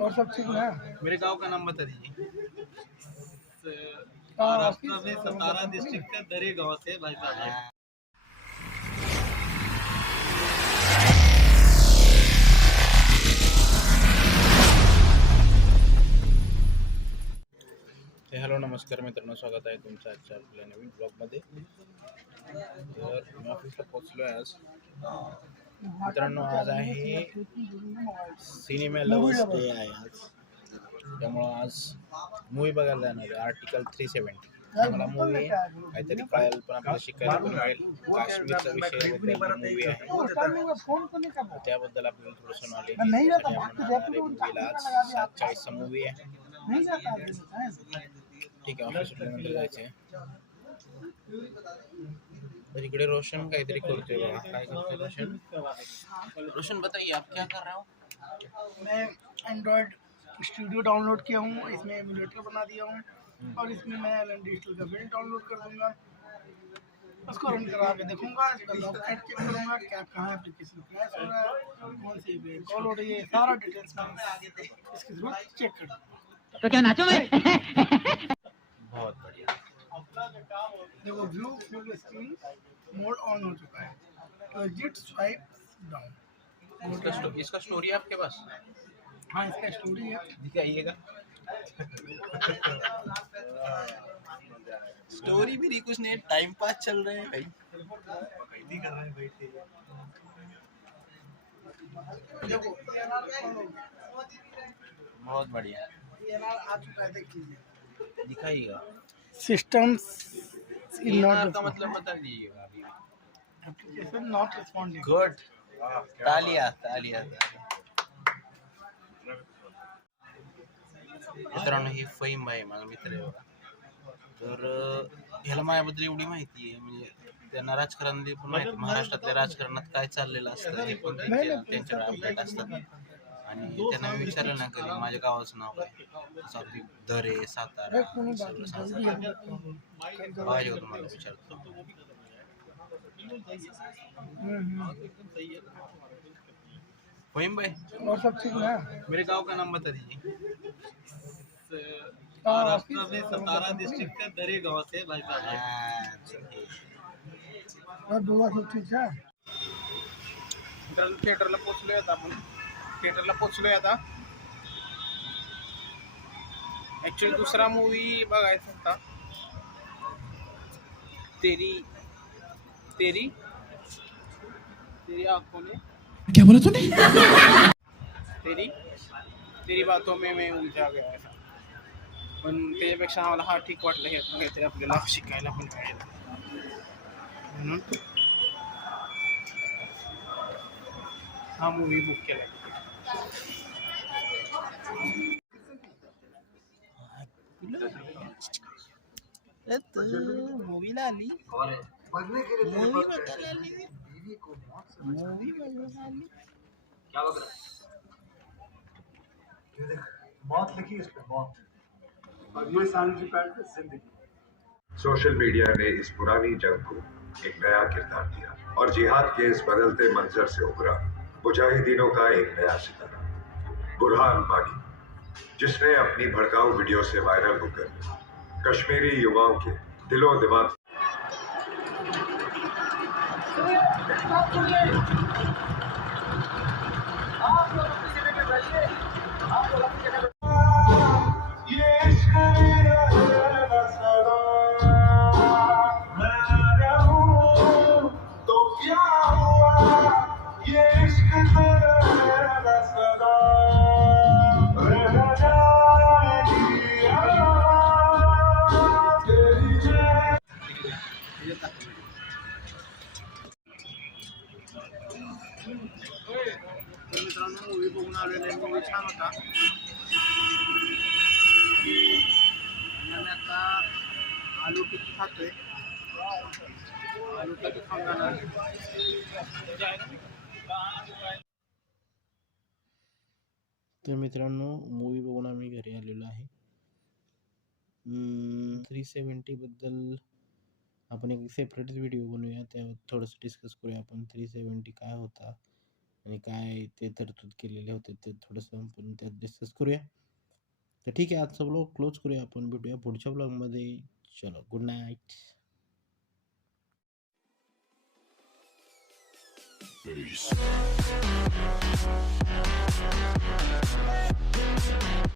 और सब ठीक है। मेरे गांव का नाम बता दीजिए। हाँ, महाराष्ट्र में सतारा डिस्ट्रिक्ट का दरे गांव से भाई साहब। हॅलो नमस्कार मित्रांनो, स्वागत आहे तुमचं आजच्या आपल्या नवीन ब्लॉगमध्ये. तर मी ऑफिसला पोचलो आहे आज. मित्रांनो, आज आहे सिनेमा लव्हर्स डे आहे आज. त्यामुळं आज मूवी बघायला जाणार आहे. आर्टिकल 370 मला मूवी आहे, काहीतरी कळेल पण आपल्याला शिकायला पण मिळेल. काश्मीरचा विषयाबद्दल मूवी आहे, त्याबद्दल आपल्याला थोडंसं नॉलेज आहे. आपण मूवीला आज 7:40चा मूवी आहे. ठीक आहे, ऑफिस नंतर जायचं आहे. तर इकडे रोशन काहीतरी करतोय बघा. काय करतोय रोशन? रोशन बताइए, आप क्या कर रहे हो? मैं एंड्रॉयड स्टूडियो डाउनलोड किया हूँ, इसमें एमुलेटर बना दिया हूँ और इसमें मैं एलन डिजिटल का बिल्ड डाउनलोड कर दूंगा, उसको रन करा के देखूंगा, इसका लॉग चेक करूंगा, क्या कहाँ एप्लीकेशन क्रैश हो रहा है, कौन सी पे कॉल हो रही है, सारा डिटेल्स में इसके थ्रू चेक कर दूंगा। तो क्या नाचो मैं? बहुत बढ़िया। देखो, view full screen mode on हो चुका है, तो एग्जिट स्वाइप डाउन। इसका स्टोरी है आपके पास? हाँ, इसका स्टोरी है, दिखाइएगा। स्टोरी भी नहीं, कुछ नहीं, टाइम पास चल रहे हैं भाई। कर रहे हैं बैठे। देखो बहुत बढ़िया, आ चुका है, देख लीजिए। दिखाइएगा। सिस्टम्स का मतलब बता दीजिएगा अभी। Application not responding. गुड, तालिया तालिया। मित्रांनो, ही फहीम आहे, माझा मित्र आहे बघा. तर ह्याला माझ्याबद्दल एवढी माहिती आहे, म्हणजे त्यांना राजकारणातली पण माहिती, महाराष्ट्रातल्या राजकारणात काय चाललेलं असतं हे पण त्यांच्याकडे अपडेट असतात. आणि त्यांना मी विचारलं ना कधी माझ्या गावाचं नाव काय, अगदी दरे, सातारा सगळं सांगतात. पाहिजे होतं मला विचारतो. फहीम भाई, और सब ठीक है। मेरे गांव का नाम बता दीजिए। महाराष्ट्र में सतारा डिस्ट्रिक्ट का दरे गांव से भाई साहब। और दुआ सब ठीक है। थिएटरला पोचलोय आता आपण. ऍक्च्युअली दुसरा मूवी बघायचा होता, तेरी तेरी तेरी आंखों में. क्या बोला तूने? तेरी तेरी बातों में मैं उलझा गया था. पण त्याच्यापेक्षा आम्हाला हा ठीक वाटलं, हे काहीतरी आपल्याला शिकायला पण मिळेल म्हणून हा मूवी बुक केला. मूवीला आली, मूवी बघायला आली, मूवी बघायला आली. क्या बघ रहा है? मौत लिखी इस पे, मौत, और ये सारी पैंट जिंदगी। सोशल मीडिया ने इस पुरानी जंग को एक नया किरदार दिया और जिहाद के इस बदलते मंजर से उभरा मुजाहिदीनों का एक नया सितारा, बुरहान वानी, जिसने अपनी भड़काऊ वीडियो से वायरल होकर कश्मीरी युवाओं के दिलो दिमाग मित्रांनो, मूवी बघून आलेले, मूवी छान होता. आणि आता आलू टिक्की खातोय. आलू टिक्की खाऊन जाणार. तर मित्रांनो, मूवी बघून आम्ही घरी आलेलो आहे. 370 बद्दल आपण एक सेपरेट व्हिडिओ बनवूया, त्यावर थोडंसं डिस्कस करूया आपण. 370 काय होता, आणि काय ते तरतूद केलेले होते ते थोडंसं आपण त्यात डिस्कस करूया. तर ठीक आहे, आजचा ब्लॉग क्लोज करूया. आपण भेटूया पुढच्या ब्लॉगमध्ये. चलो, गुड नाईट. Peace.